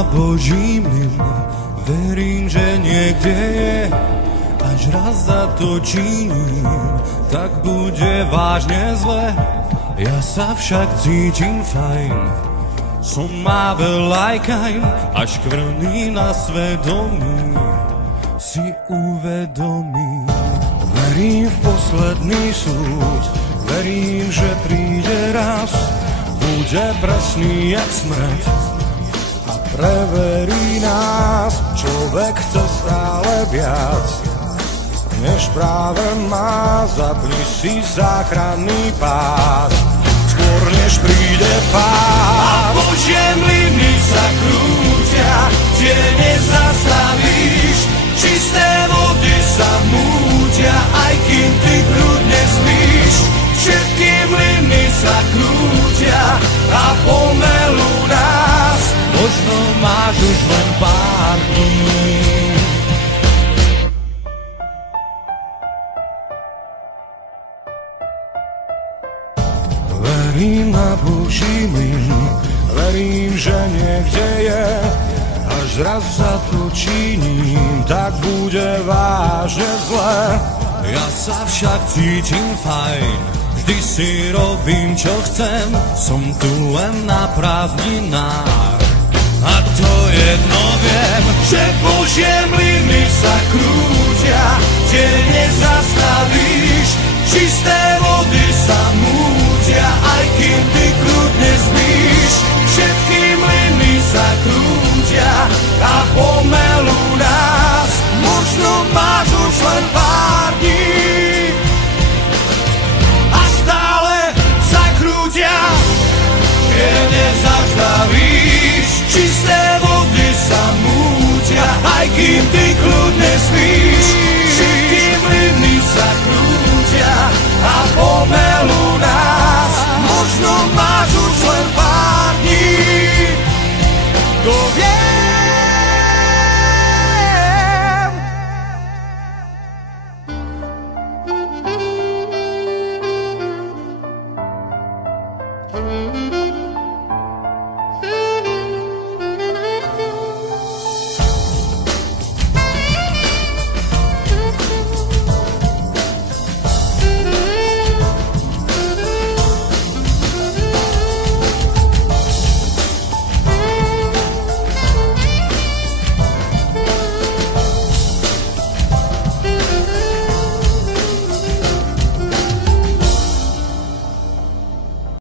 na Boží mlyn, verím, že niekde je, až raz zatočím, tak bude vážne zle. Ja sa však cítim fajn, som Mabel Lajkain, až kvrný na svedomí si uvedomím. Verím v posledný súd, verím, že príde raz, bude presný jak smrť a preverí nás. Človek chce stále viac, než práve má, zapni si záchranný pás, skôr než príde pád. A Božie mlyny sa krútia, kde nezastavíš, čisté vody sa mútia, aj kým ty kľudne spíš. Všetky mlyny sa krútia a pomelú nás, možno máš už len pár dní. Verím na Boží mlyn, verím, že niekde je, až raz zatočím, tak bude vážne zle. Ja sa však cítim fajn, vždy si robím, čo chcem, som tu len na prázdninách. A to jedno viem, že Božie mlyny sa krútia, kde nezastavíš, čisté vody sa mútia, aj kým ty kľudne spíš. Všetky mlyny sa krútia a pomelú nás, možno máš už len pár dní a stále sa krútia, keď nezastavíš. Čisté vody sa mútia, aj kým ty kľudne spíš.